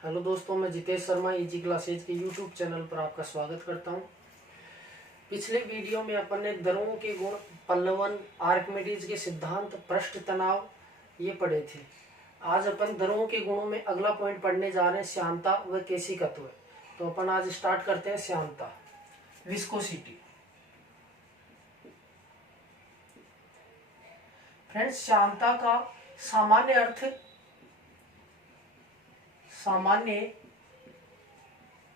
Hello दोस्तों, मैं Jitesh Sharma easy classes के यूट्यूब चैनल पर आपका स्वागत करता हूं। पिछले वीडियो में अपन ने दरों के गुण, पल्लवन, आर्किमिडीज के सिद्धांत, पृष्ठ तनाव ये पढ़े थे। आज अपन दरों के गुणों में अगला पॉइंट पढ़ने जा रहे हैं, श्यानता व केशिकत्व। तो अपन आज स्टार्ट करते हैं श्यानता, विस्कोसिटी। फ्रेंड्स, श्यानता का सामान्य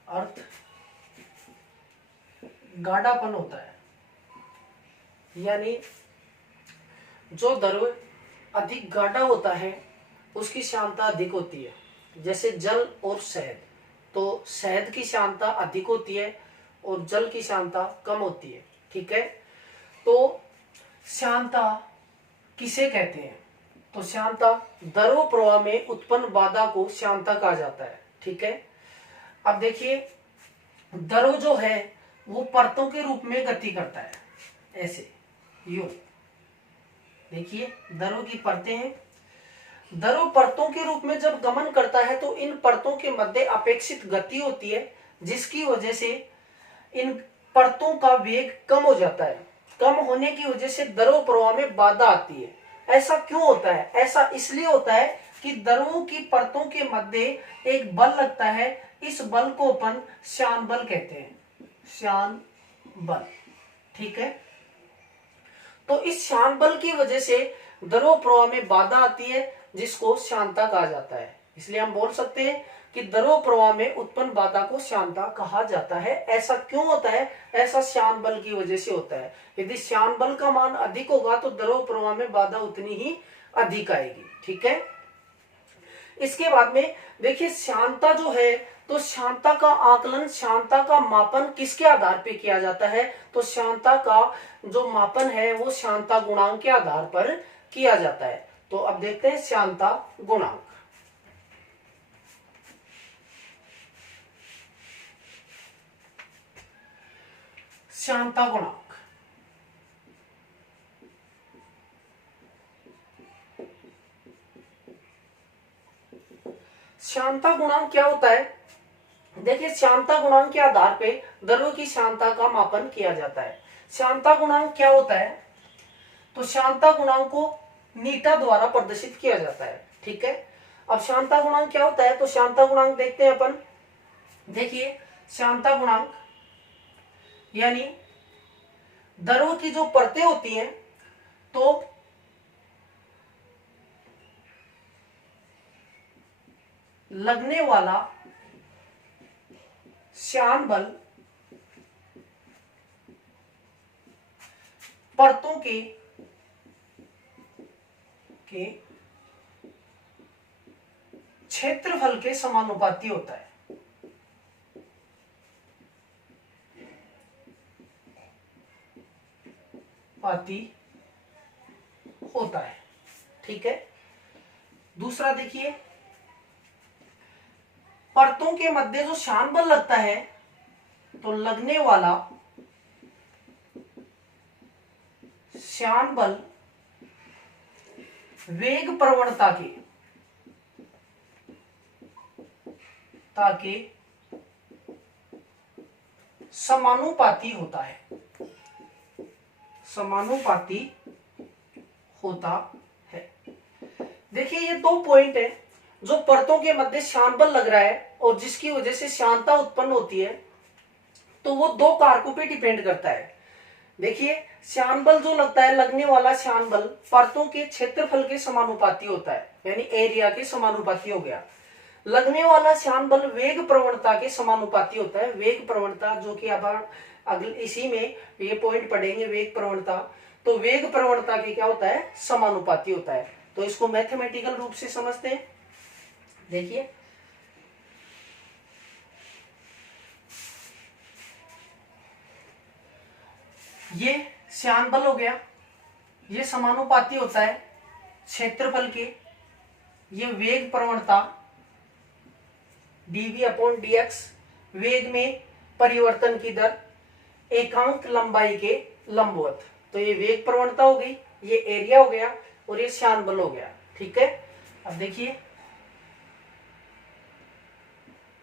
अर्थ गाढ़ापन होता है, यानी जो द्रव अधिक गाढ़ा होता है उसकी श्यानता अधिक होती है। जैसे जल और शहद, तो शहद की श्यानता अधिक होती है और जल की श्यानता कम होती है। ठीक है, तो श्यानता किसे कहते हैं? तो श्यानता द्रव प्रवाह में उत्पन्न बाधा को श्यानता कहा जाता है। ठीक है, अब देखिए, द्रव जो है वो परतों के रूप में गति करता है, ऐसे यूं। देखिए, द्रव की परतें हैं। द्रव परतों के रूप में जब गमन करता है तो इन परतों के मध्य अपेक्षित गति होती है, जिसकी वजह से इन परतों का वेग कम हो जाता है। कम होने की वजह से द्रव प्रवाह में बाधा आती है। ऐसा क्यों होता है? ऐसा इसलिए होता है कि द्रवों की परतों के मध्य एक बल लगता है। इस बल को अपन श्यान बल कहते हैं, श्यान बल। ठीक है, तो इस श्यान बल की वजह से द्रव प्रवाह में बाधा आती है, जिसको श्यानता कहा जाता है। इसलिए हम बोल सकते हैं कि द्रव प्रवाह में उत्पन्न बाधा को श्यानता कहा जाता है। ऐसा क्यों होता है? ऐसा श्यान बल की वजह से होता है। यदि श्यान बल का मान अधिक होगा तो द्रव प्रवाह में बाधा उतनी ही अधिक आएगी। ठीक है, इसके बाद में देखिए, श्यानता जो है, तो श्यानता का आकलन, श्यानता का मापन किसके आधार पे किया जाता है? तो श्यानता का जो मापन है वो श्यानता गुणांक के आधार पर किया जाता है। तो अब देखते हैं श्यानता गुणांक। श्यानता गुणांक श्यानता गुणांक क्या होता है? देखिए, श्यानता गुणांक के आधार पे द्रव की श्यानता का मापन किया जाता है। श्यानता गुणांक क्या होता है? तो श्यानता गुणांक को नीटा द्वारा प्रदर्शित किया जाता है। ठीक है, अब श्यानता गुणांक क्या होता है? तो श्यानता गुणांक देखते हैं अपन। देखिए, श्यानता गुणांक यानी द्रव की जो परतें होती हैं, तो लगने वाला श्यान बल परतों के क्षेत्रफल के समानुपाती होता है। पाती होता है। ठीक है, दूसरा देखिए, परतों के मध्य जो श्यान बल लगता है, तो लगने वाला श्यान बल वेग प्रवणता के समानुपाती होता है। समानुपाती होता है। देखिए, ये दो पॉइंट है। जो परतों के मध्य श्यान बल लग रहा है और जिसकी वजह से श्यानता उत्पन्न होती है, तो वो दो कारकों पे डिपेंड करता है। देखिए, श्यान बल जो लगता है, लगने वाला श्यान बल परतों के क्षेत्रफल के समानुपाती होता है, यानी एरिया के समानुपाती हो गया। लगने वाला श्यान बल वेग प्रवणता के समानुपाती होता है। वेग प्रवणता, जो कि अब अगले इसी में ये पॉइंट पढ़ेंगे, वेग प्रवणता। तो वेग प्रवणता के क्या होता है? समानुपाती होता है। तो इसको मैथमेटिकल रूप से समझते हैं। देखिए, ये श्यान बल हो गया, ये समानुपाती होता है क्षेत्रफल के। ये वेग प्रवणता dv/dx, वेग में परिवर्तन की दर एकांक लंबाई के लंबवत। तो ये वेग प्रवणता हो गई, ये एरिया हो गया और ये श्यान बल हो गया। ठीक है, अब देखिए,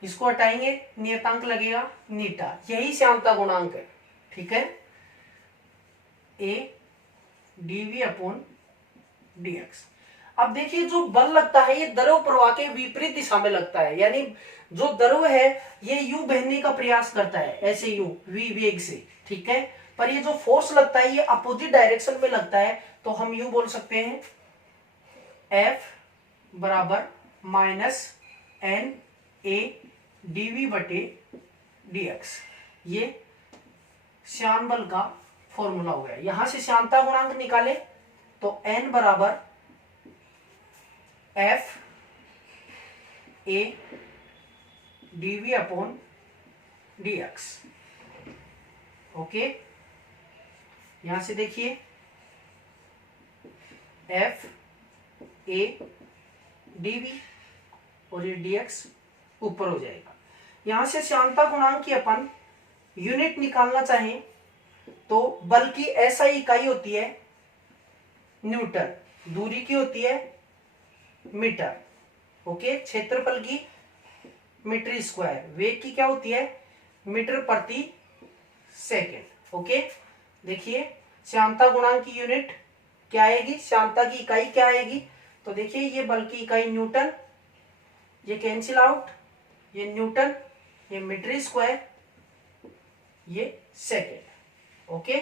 इसको हटाएंगे, नियतांक लगेगा नीटा, यही श्यानता गुणांक है। ठीक है, ए डीवी अपॉन डीएक्स। अब देखिए जो बल लगता है ये द्रव प्रवाह के विपरीत दिशा में लगता है, यानी जो द्रव है ये यू बहने का प्रयास करता है, ऐसे यू वी वेग से। ठीक है, पर ये जो फोर्स लगता है ये अपोजिट डायरेक्शन में लगता है, तो हम यू बोल सकते हैं एफ बराबर माइनस एन ए डीवी बटे डीएक्स। ये श्यान बल का फॉर्मूला हो गया। यहां से श्यानता गुणांक निकाले तो एन बराबर F A dv upon dx. Okay, यहां से देखिए एफ ए डीवी और ये डीएक्स ऊपर हो जाएगा। यहां से श्यानता गुणांक की अपन यूनिट निकालना चाहें तो बल की ऐसा इकाई होती है न्यूटन, दूरी की होती है मीटर। ओके, क्षेत्रफल की मीटर स्क्वायर, वेग की क्या होती है मीटर प्रति सेकेंड। ओके, देखिए श्यानता गुणांक की यूनिट क्या आएगी, श्यानता की इकाई क्या आएगी, तो देखिए ये बल की इकाई न्यूटन, ये कैंसिल आउट, ये न्यूटन, ये मीटर स्क्वायर, ये सेकेंड। ओके,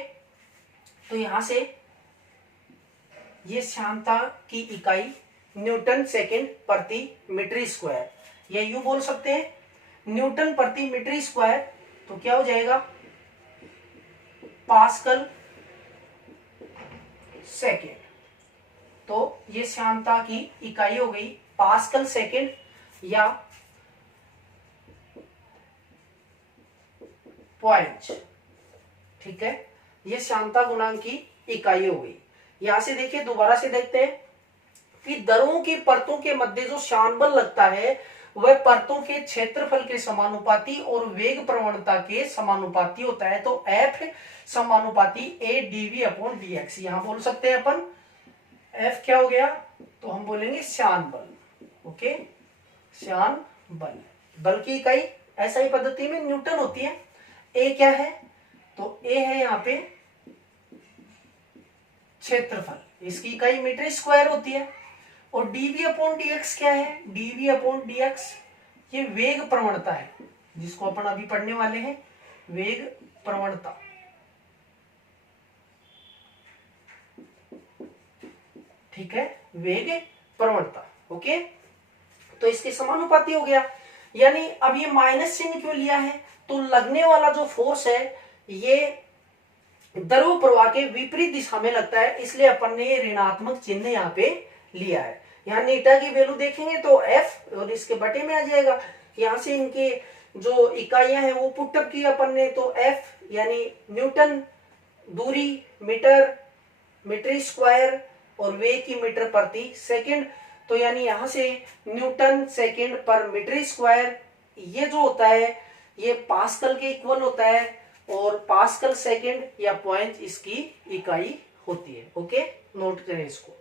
तो यहां से ये श्यानता की इकाई न्यूटन सेकेंड प्रति मीटर स्क्वायर, या यूं बोल सकते हैं न्यूटन प्रति मीटर स्क्वायर, तो क्या हो जाएगा पास्कल सेकेंड। तो ये श्यानता की इकाई हो गई पास्कल सेकेंड या पॉइंट। ठीक है, ये श्यानता गुणांक की इकाई हो गई। यहां से देखिए दोबारा से देखते हैं कि दरों की परतों के मध्य जो श्यान बल लगता है वह परतों के क्षेत्रफल के समानुपाती और वेग प्रवणता के समानुपाती होता है। तो एफ समानुपाती ए डीवी अपॉन डीएक्स, यहां बोल सकते हैं अपन एफ क्या हो गया, तो हम बोलेंगे श्यान बल। ओके, श्यान बल, बल की इकाई ऐसा ही पद्धति में न्यूटन होती है। ए क्या है, तो ए है यहाँ पे क्षेत्रफल, इसकी इकाई मीटर स्क्वायर होती है। और डीवी अपॉन डीएक्स क्या है, डीवी अपॉन डीएक्स ये वेग प्रवणता है, जिसको अपन अभी पढ़ने वाले हैं, वेग प्रवणता। ठीक है, वेग प्रवणता। ओके, तो इसके समानुपाती हो गया। यानी अब ये माइनस चिन्ह क्यों लिया है, तो लगने वाला जो फोर्स है ये द्रव प्रवाह के विपरीत दिशा में लगता है, इसलिए अपन ने ये ऋणात्मक चिन्ह यहाँ पे लिया है। यहाँ नीटा की वैल्यू देखेंगे तो एफ और इसके बटे में आ जाएगा। यहाँ से इनके जो इकाइयां हैं वो पुटअप की अपन ने, तो एफ यानी न्यूटन, दूरी मीटर, मीटर स्क्वायर और वेग की मीटर प्रति सेकंड, तो यानी यहाँ से न्यूटन सेकंड पर मीटर स्क्वायर ये जो होता है ये पास्कल के इक्वल होता है, और पास्कल सेकंड या पॉइंट इसकी इकाई होती है। ओके, नोट करें इसको।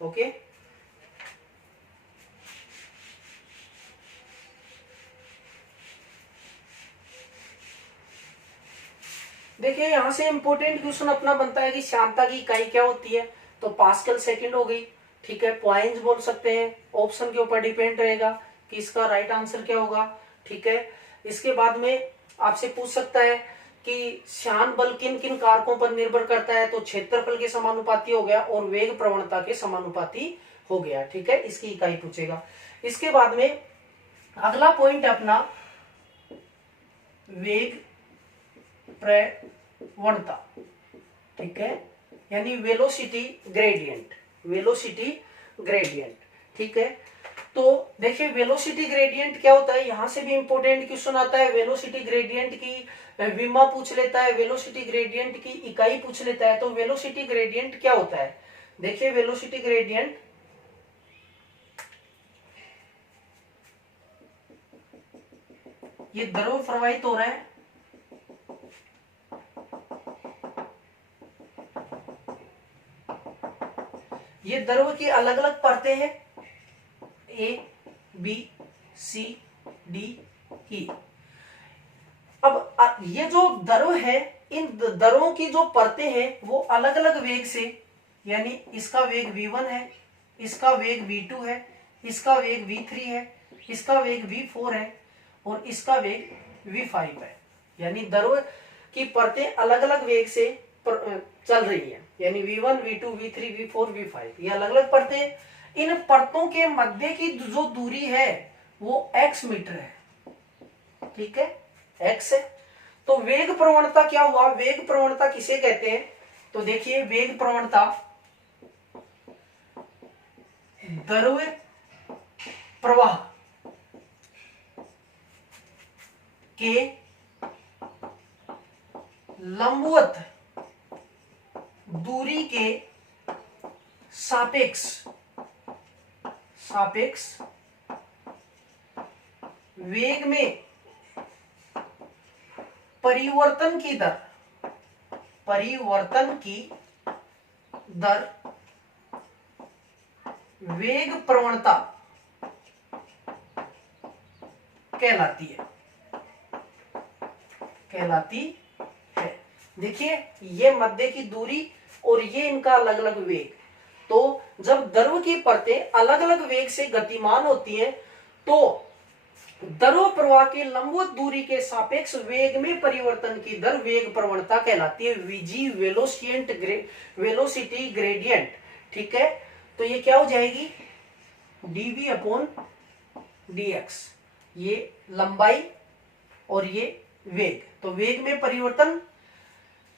ओके, देखिए यहां से इंपॉर्टेंट क्वेश्चन अपना बनता है कि श्यानता की इकाई क्या होती है, तो पास्कल सेकंड हो गई। ठीक है, पॉइंट्स बोल सकते हैं, ऑप्शन के ऊपर डिपेंड रहेगा कि इसका राइट आंसर क्या होगा। ठीक है, इसके बाद में आपसे पूछ सकता है कि श्यान बल किन किन कारकों पर निर्भर करता है, तो क्षेत्रफल के समानुपाती हो गया और वेग प्रवणता के समानुपाती हो गया। ठीक है, इसकी इकाई पूछेगा। इसके बाद में अगला पॉइंट अपना वेग प्रवणता। ठीक है, यानी वेलोसिटी ग्रेडियंट, वेलोसिटी ग्रेडियंट। ठीक है, तो देखिए वेलोसिटी ग्रेडियंट क्या होता है, यहां से भी इंपॉर्टेंट क्वेश्चन आता है। वेलोसिटी ग्रेडियंट की विमा पूछ लेता है, वेलोसिटी ग्रेडियंट की इकाई पूछ लेता है। तो वेलोसिटी ग्रेडियंट क्या होता है, देखिए वेलोसिटी ग्रेडियंट ये द्रव प्रवाहित हो रहा है, ये द्रव की अलग अलग परतें हैं, A B C D E. अब ये जो द्रव है, इन द्रवों की जो परतें हैं वो अलग अलग वेग से, यानी इसका वेग v1 है, इसका वेग v2 है, इसका वेग v3 है, इसका वेग v4 है और इसका वेग v5 है। यानी द्रव की परतें अलग अलग वेग से चल रही है, यानी v1 v2 v3 v4 v5 ये अलग अलग परतें हैं। इन परतों के मध्य की जो दूरी है वो x मीटर है, ठीक है, x है। तो वेग प्रवणता क्या हुआ, वेग प्रवणता किसे कहते हैं, तो देखिए वेग प्रवणता द्रव प्रवाह के लंबवत दूरी के सापेक्ष वेग में परिवर्तन की दर वेग प्रवणता कहलाती है। देखिए ये मध्य की दूरी और ये इनका अलग अलग वेग। तो जब द्रव की परतें अलग अलग वेग से गतिमान होती हैं तो द्रव प्रवाह के लंबवत दूरी के सापेक्ष वेग में परिवर्तन की दर वेग प्रवणता कहलाती है, वीजी वेलोसिटी ग्रेडियंट, ठीक है। तो ये क्या हो जाएगी, dv अपॉन dx, ये लंबाई और ये वेग। तो वेग में परिवर्तन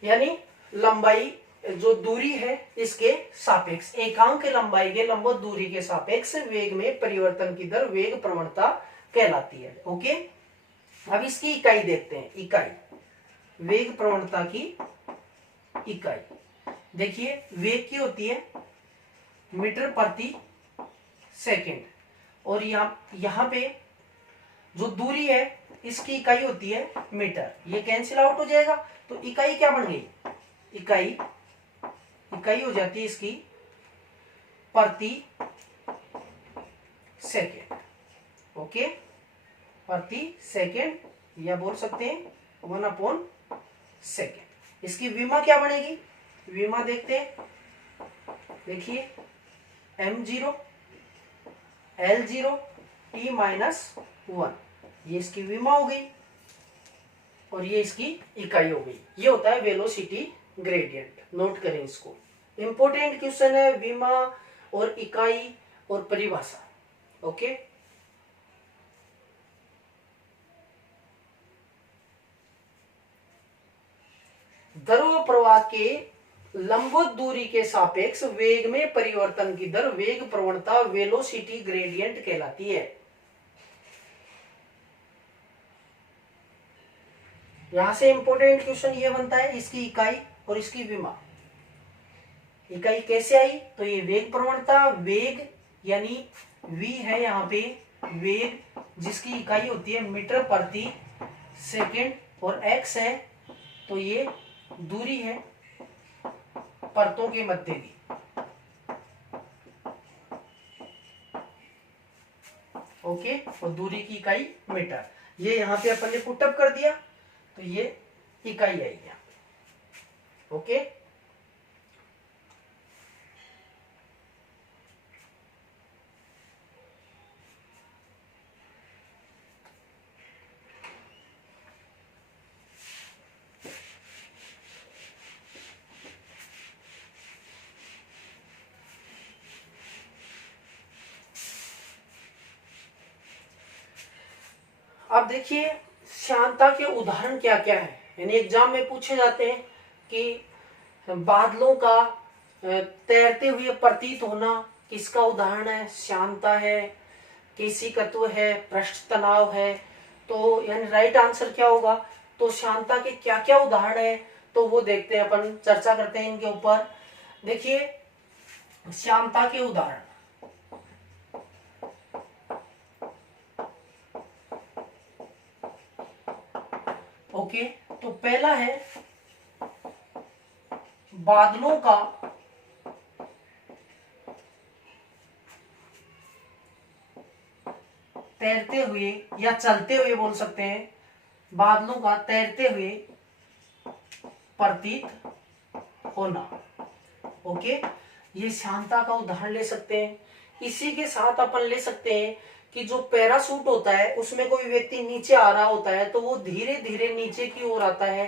यानी लंबाई जो दूरी है इसके सापेक्ष, एकांक लंबाई के लंबवत दूरी के सापेक्ष वेग में परिवर्तन की दर वेग प्रवणता कहलाती है। ओके, अब इसकी इकाई देखते हैं। इकाई, वेग प्रवणता की इकाई देखिए वेग की होती है मीटर प्रति सेकेंड, और यहां पे जो दूरी है इसकी इकाई होती है मीटर। ये कैंसिल आउट हो जाएगा तो इकाई क्या बन गई, इकाई हो जाती है इसकी प्रति सेकेंड। ओके, प्रति सेकेंड या बोल सकते हैं 1 अपॉन सेकेंड। इसकी विमा क्या बनेगी, विमा देखते हैं। देखिए m0 L0 t माइनस 1, ये इसकी विमा हो गई और ये इसकी इकाई हो गई। ये होता है वेलोसिटी ग्रेडियंट, नोट करें इसको, इंपॉर्टेंट क्वेश्चन है, विमा और इकाई और परिभाषा। ओके, द्रव प्रवाह के लंबवत दूरी के सापेक्ष वेग में परिवर्तन की दर वेग प्रवणता वेलोसिटी ग्रेडियंट कहलाती है। यहां से इंपॉर्टेंट क्वेश्चन ये बनता है, इसकी इकाई और इसकी विमा। इकाई कैसे आई, तो ये वेग प्रवणता, वेग यानी v है यहाँ पे वेग, जिसकी इकाई होती है मीटर प्रति सेकेंड, और x है तो ये दूरी है परतों के मध्य की। ओके, और दूरी की इकाई मीटर। ये यहां पे अपन ने पुटअप कर दिया तो ये इकाई आई है। ओके, अब देखिए श्यानता के उदाहरण क्या क्या है, यानी एग्जाम में पूछे जाते हैं कि बादलों का तैरते हुए प्रतीत होना किसका उदाहरण है, श्यानता है। केशिकत्व है, पृष्ठ तनाव है। तो यानी राइट आंसर क्या होगा? तो श्यानता के क्या क्या उदाहरण है तो वो देखते हैं, अपन चर्चा करते हैं इनके ऊपर। देखिए श्यानता के उदाहरण, ओके। तो पहला है बादलों का तैरते हुए या चलते हुए बोल सकते हैं, बादलों का तैरते हुए प्रतीत होना। ओके, ये श्यानता का उदाहरण ले सकते हैं। इसी के साथ अपन ले सकते हैं कि जो पैरासूट होता है उसमें कोई व्यक्ति नीचे आ रहा होता है तो वो धीरे धीरे नीचे की ओर आता है।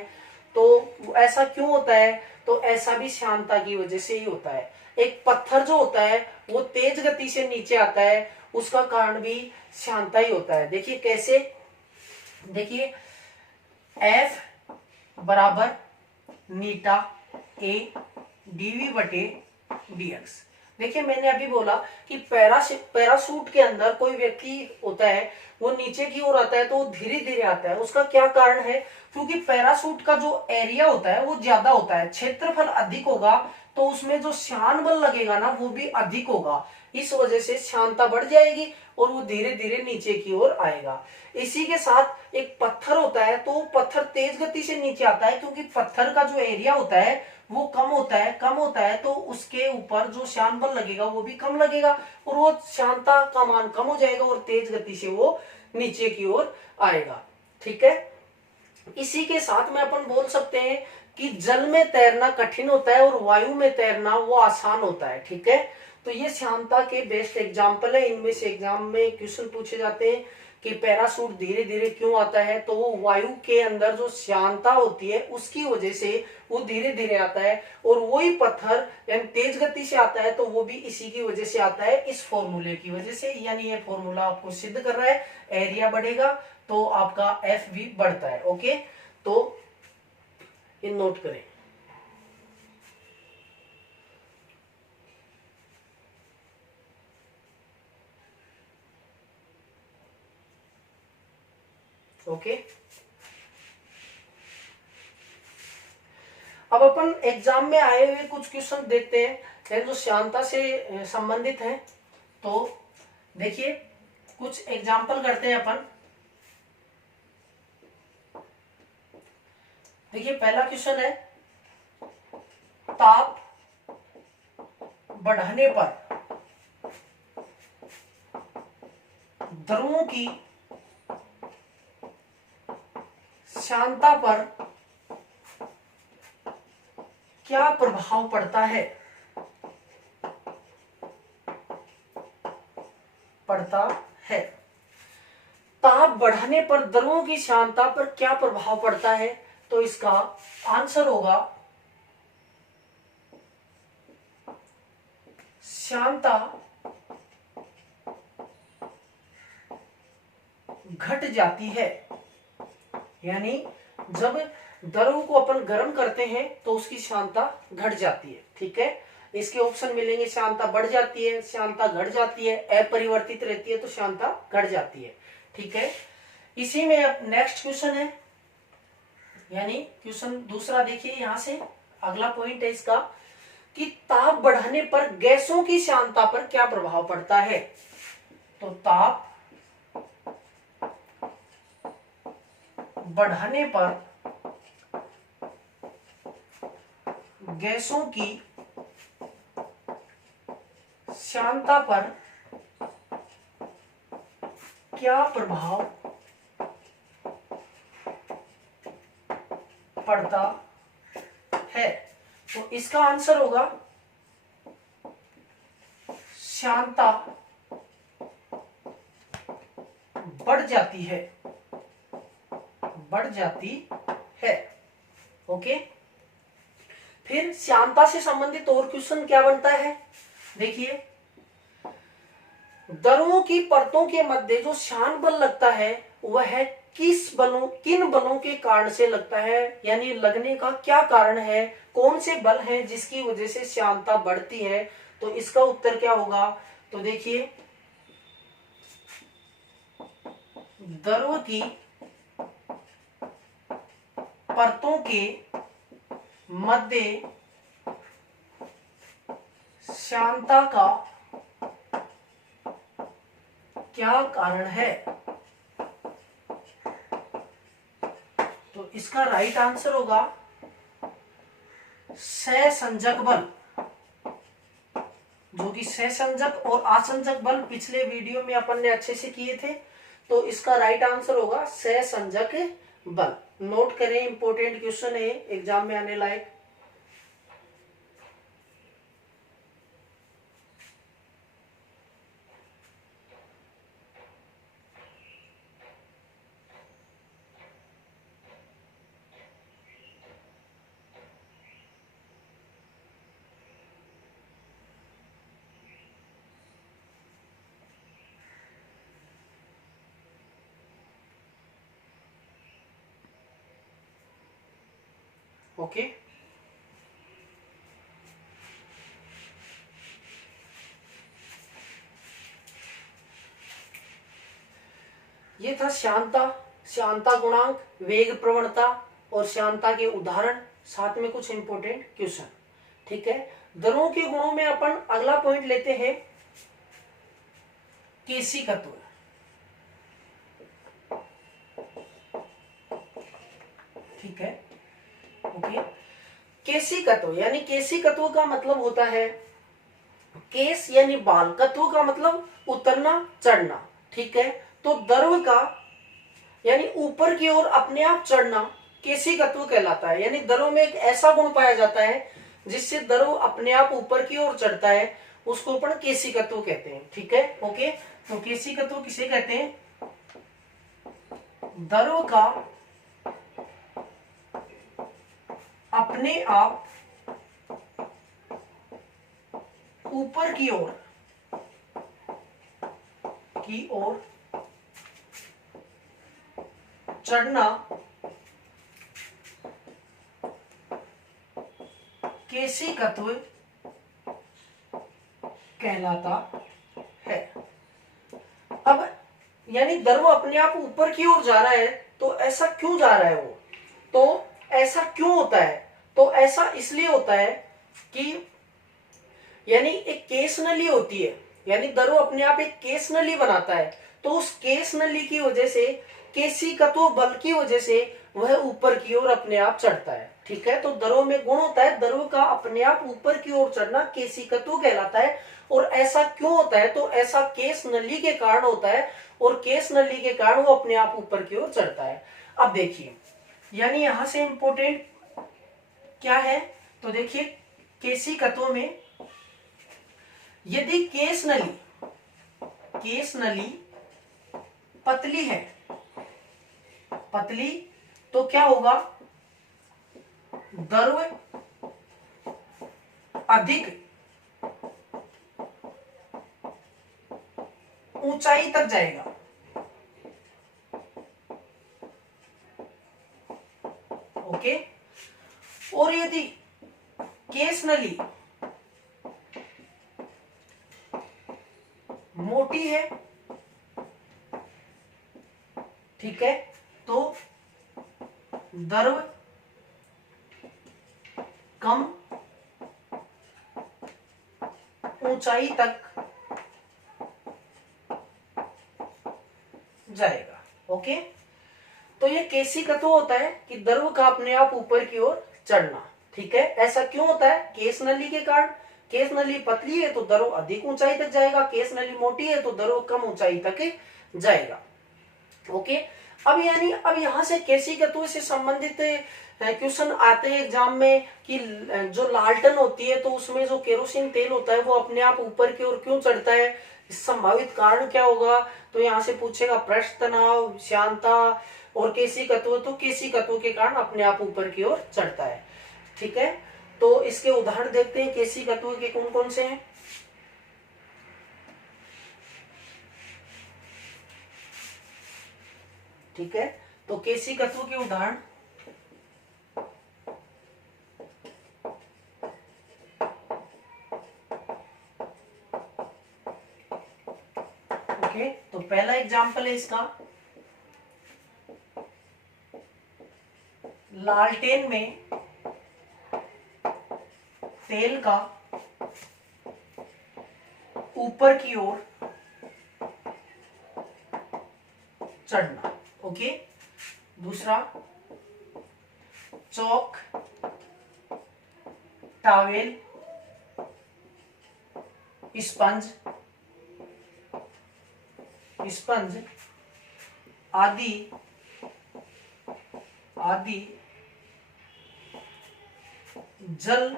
तो ऐसा क्यों होता है? तो ऐसा भी श्यानता की वजह से ही होता है। एक पत्थर जो होता है वो तेज गति से नीचे आता है, उसका कारण भी श्यानता ही होता है। देखिए कैसे, देखिए F बराबर नीटा A dV बटे dx। देखिए मैंने अभी बोला कि पैरासूट के अंदर कोई व्यक्ति होता है, वो नीचे की ओर आता है तो वो धीरे धीरे आता है। उसका क्या कारण है? क्योंकि पैरासूट का जो एरिया होता है वो ज्यादा होता है, क्षेत्रफल अधिक होगा, तो उसमें जो श्यान बल लगेगा ना वो भी अधिक होगा। इस वजह से श्यानता बढ़ जाएगी और वो धीरे धीरे नीचे की ओर आएगा। इसी के साथ एक पत्थर होता है तो पत्थर तेज गति से नीचे आता है, क्योंकि पत्थर का जो एरिया होता है वो कम होता है तो उसके ऊपर जो श्यान बल लगेगा वो भी कम लगेगा और वो श्यानता का मान कम हो जाएगा और तेज गति से वो नीचे की ओर आएगा। ठीक है, इसी के साथ में अपन बोल सकते हैं कि जल में तैरना कठिन होता है और वायु में तैरना वो आसान होता है। ठीक है, तो ये श्यानता के बेस्ट एग्जाम्पल है। इनमें से एग्जाम में क्वेश्चन पूछे जाते हैं कि पैरासूट धीरे धीरे क्यों आता है, तो वो वायु के अंदर जो श्यानता होती है उसकी वजह से वो धीरे धीरे आता है, और वही पत्थर यानी तेज गति से आता है तो वो भी इसी की वजह से आता है, इस फॉर्मूले की वजह से। यानी ये फॉर्मूला आपको सिद्ध कर रहा है, एरिया बढ़ेगा तो आपका एफ भी बढ़ता है। ओके, तो ये नोट करें। ओके, अब अपन एग्जाम में आए हुए कुछ क्वेश्चन देखते हैं जो श्यानता से संबंधित हैं। तो देखिए कुछ एग्जाम्पल करते हैं अपन। देखिए पहला क्वेश्चन है, ताप बढ़ने पर द्रवों की श्यानता पर क्या प्रभाव पड़ता है? ताप बढ़ने पर द्रवों की श्यानता पर क्या प्रभाव पड़ता है? तो इसका आंसर होगा श्यानता घट जाती है। यानी जब द्रव को अपन गर्म करते हैं तो उसकी श्यानता घट जाती है। ठीक है, इसके ऑप्शन मिलेंगे, श्यानता बढ़ जाती है, श्यानता घट जाती है, अपरिवर्तित रहती है तो श्यानता घट जाती है। ठीक है, इसी में अब नेक्स्ट क्वेश्चन है, यानी क्वेश्चन दूसरा। देखिए यहां से अगला पॉइंट है इसका कि ताप बढ़ने पर गैसों की श्यानता पर क्या प्रभाव पड़ता है? तो ताप बढ़ने पर गैसों की श्यानता पर क्या प्रभाव पड़ता है? तो इसका आंसर होगा श्यानता बढ़ जाती है। ओके, फिर श्यानता से संबंधित और क्वेश्चन क्या बनता है? देखिए द्रवों की परतों के मध्य जो श्यान बल लगता है वह किन बलों के कारण से लगता है, यानी लगने का क्या कारण है, कौन से बल हैं जिसकी वजह से श्यानता बढ़ती है? तो इसका उत्तर क्या होगा? तो देखिए द्रव की परतों के मध्य श्यानता का क्या कारण है? तो इसका राइट आंसर होगा सहसंजक बल। जो कि सहसंजक और आसंजक बल पिछले वीडियो में अपन ने अच्छे से किए थे, तो इसका राइट आंसर होगा सहसंजक बल। नोट करें, इंपॉर्टेंट क्वेश्चन है, एग्जाम में आने लायक। ओके, ये था श्यानता, श्यानता गुणांक, वेग प्रवणता और श्यानता के उदाहरण, साथ में कुछ इंपॉर्टेंट क्वेश्चन। ठीक है, द्रवों के गुणों में अपन अगला पॉइंट लेते हैं केशिकत्व। ठीक है, ओके। केशिकत्व यानी केशिकत्व का मतलब होता है केस यानी बाल, कत्व का मतलब उतरना चढ़ना। ठीक है, तो द्रव का यानी ऊपर की ओर अपने आप चढ़ना केशिकत्व कहलाता है। यानी द्रव में एक ऐसा गुण पाया जाता है जिससे द्रव अपने आप ऊपर की ओर चढ़ता है, उसको अपन केशिकत्व कहते हैं। ठीक है, ओके। तो केशिकत्व किसे कहते हैं? द्रव का अपने आप ऊपर की ओर चढ़ना केशिकत्व कहलाता है। अब यानी द्रव अपने आप ऊपर की ओर जा रहा है, तो ऐसा क्यों जा रहा है वो? तो ऐसा क्यों होता है? तो ऐसा इसलिए होता है कि यानी एक केस नली होती है, यानी द्रव अपने आप एक केस नली बनाता है, तो उस केस नली की वजह से, केशिकत्व बल की वजह से वह ऊपर की ओर अपने आप चढ़ता है। ठीक है, तो द्रव में गुण होता है द्रव का अपने आप ऊपर की ओर चढ़ना केशिकत्व कहलाता है। और ऐसा क्यों होता है? तो ऐसा केस नली के कारण होता है, और केस नली के कारण वो अपने आप ऊपर की ओर चढ़ता है। अब देखिए, यानी यहां से इंपोर्टेंट क्या है? तो देखिए, केशिकत्व में यदि केस नली पतली है, पतली, तो क्या होगा? द्रव अधिक ऊंचाई तक जाएगा। ओके, और यदि केस नली मोटी है, ठीक है, तो द्रव कम ऊंचाई तक जाएगा। ओके, तो ये केशिकत्व होता है कि द्रव का अपने आप ऊपर की ओर चढ़ना। ठीक है, ऐसा क्यों होता है? केस नली के कारण। केस नली पतली है तो द्रव अधिक ऊंचाई तक जाएगा, केस नली मोटी है तो द्रव कम ऊंचाई तक जाएगा। ओके, अब यानी अब यहां से केशिकत्व से संबंधित क्वेश्चन आते हैं एग्जाम में कि जो लालटेन होती है तो उसमें जो केरोसिन तेल होता है वो अपने आप ऊपर की ओर क्यों चढ़ता है, इस संभावित कारण क्या होगा? तो यहाँ से पूछेगा पृष्ठ तनाव, श्यानता और केशिकत्व। तो केशिकत्व के कारण अपने आप ऊपर की ओर चढ़ता है। ठीक है, तो इसके उदाहरण देखते हैं केशिकत्व के कौन कौन से हैं। ठीक है, तो केशिकत्व के उदाहरण ओके, तो पहला एग्जाम्पल है इसका लालटेन में तेल का ऊपर की ओर चढ़ना। ओके। दूसरा, चौक, टॉवेल, स्पंज आदि जल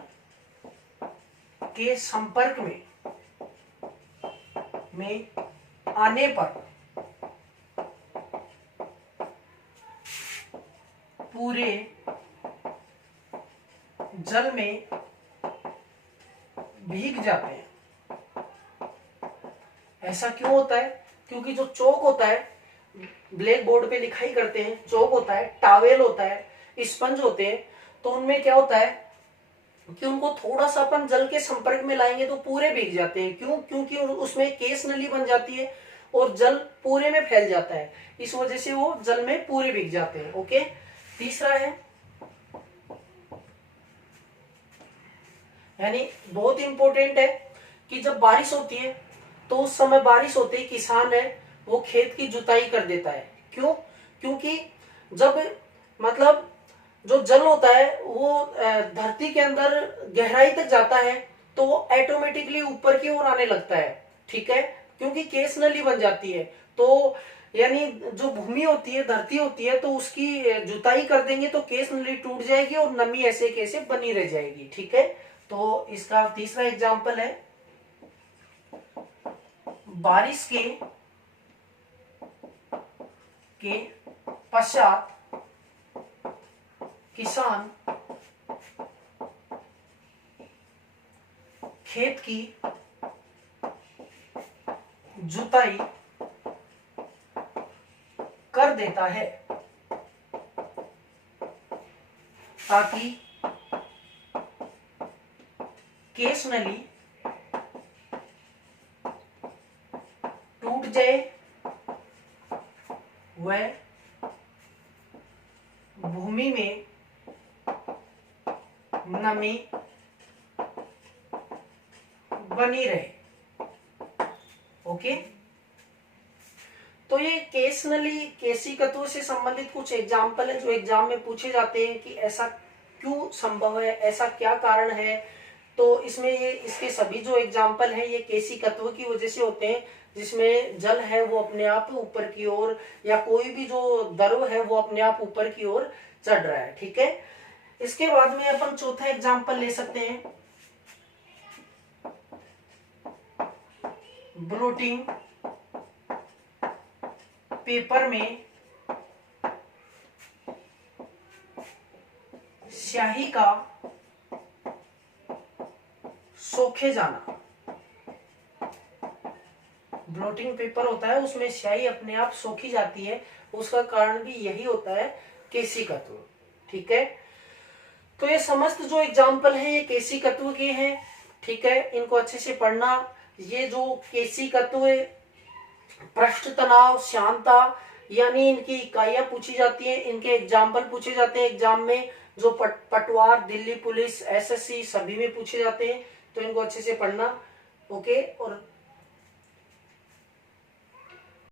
के संपर्क में आने पर पूरे जल में भीग जाते हैं। ऐसा क्यों होता है? क्योंकि जो चौक होता है, ब्लैक बोर्ड पे लिखाई करते हैं, चौक होता है, टॉवेल होता है, स्पंज होते हैं, तो उनमें क्या होता है कि उनको थोड़ा सा अपन जल के संपर्क में लाएंगे तो पूरे भीग जाते हैं। क्यों? क्योंकि उसमें केस नली बन जाती है और जल पूरे में फैल जाता है, इस वजह से वो जल में पूरे भीग जाते हैं। ओके। तीसरा है, यानी बहुत इंपॉर्टेंट है कि जब बारिश होती है तो उस समय बारिश होते ही किसान है वो खेत की जुताई कर देता है। क्यों? क्योंकि जब मतलब जो जल होता है वो धरती के अंदर गहराई तक जाता है तो वो ऑटोमेटिकली ऊपर की ओर आने लगता है। ठीक है। क्योंकि केस नली बन जाती है, तो यानी जो भूमि होती है, धरती होती है, तो उसकी जुताई कर देंगे तो केस नली टूट जाएगी और नमी ऐसे कैसे बनी रह जाएगी। ठीक है। तो इसका तीसरा एग्जाम्पल है, बारिश के पश्चात किसान खेत की जुताई कर देता है ताकि केस नली टूट जाए व भूमि में नमी बनी रहे। ओके। तो ये केस नली, केशिकत्व से संबंधित कुछ एग्जाम्पल है जो एग्जाम में पूछे जाते हैं कि ऐसा क्यों संभव है, ऐसा क्या कारण है। तो इसमें ये इसके सभी जो एग्जाम्पल हैं ये केशिकत्व की वजह से होते हैं, जिसमें जल है वो अपने आप ऊपर की ओर, या कोई भी जो द्रव है वो अपने आप ऊपर की ओर चढ़ रहा है। ठीक है। इसके बाद में अपन चौथा एग्जाम्पल ले सकते हैं, ब्लोटिंग पेपर में स्याही का सोखे जाना। ब्लोटिंग पेपर होता है उसमें स्याही अपने आप सोखी जाती है, उसका कारण भी यही होता है केशिकत्व। ठीक है। तो ये समस्त जो एग्जाम्पल है ये केशिकत्व के हैं। ठीक है। इनको अच्छे से पढ़ना। ये जो केशिकत्व, पृष्ठ तनाव, श्यानता, यानी इनकी इकाइयां पूछी जाती हैं, इनके एग्जाम्पल पूछे जाते हैं एग्जाम में, जो पटवार, दिल्ली पुलिस, एसएससी सभी में पूछे जाते हैं। तो इनको अच्छे से पढ़ना। ओके। और